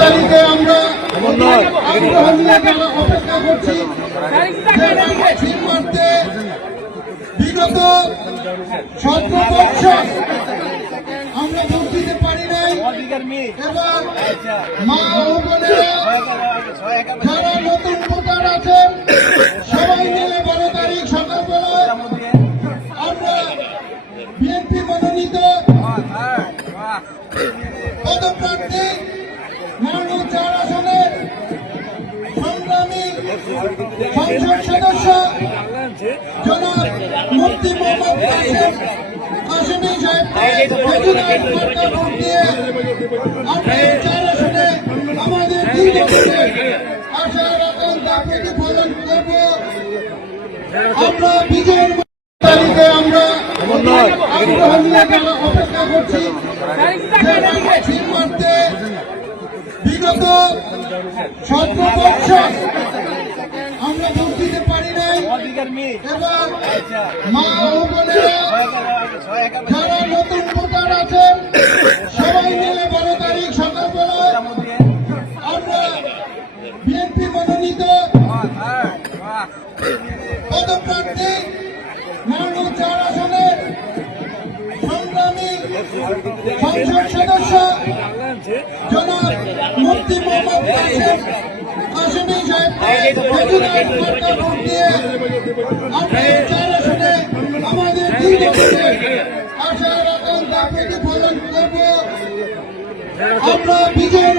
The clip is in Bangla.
তারিখে আমরা আগ্রহ নিয়ে অপেক্ষা করছি। বিগত 17 বছর আমরা ভোট দিতে পারি নাই। এবার মা ও বোনেরা যারা নতুন ভোটার আছেন সবাই মিলে 12 তারিখ সকালবেলায় আমরা বিএনপি মনোনীত পদপ্রার্থী মাননীয় 4 আসনের সংগ্রামী সংসদ সদস্য জনাব মুফতি মোহাম্মদ কাসেম কাশেমী সাহেবকে ভোট দিয়ে আমরা 4 আসনে আমাদের আশার আকাঙ্ক্ষাকে পালন করব। আমরা বিজয়ের তারিখে আমরা আগ্রহ নিয়ে অপেক্ষা করছি। বিগত 17 বছর আমরা ভোট দিতে পারি নাই। এবার মা ও বোনেরা যারা নতুন ভোটার আছেন সবাই মিলে 12 তারিখ সকালবেলায় আমরা বিএনপি মনোনীত পদপ্রার্থী মাননীয় 4 আসনের সংগ্রামী সংসদ সদস্য জনাব মুফতি মোহাম্মদ কাশেমী সাহেবকে ভোট দিয়ে আমরা 4 আসনে আমাদের আশার আকাঙ্ক্ষাকে পালন করব। আমরা বিজয়ের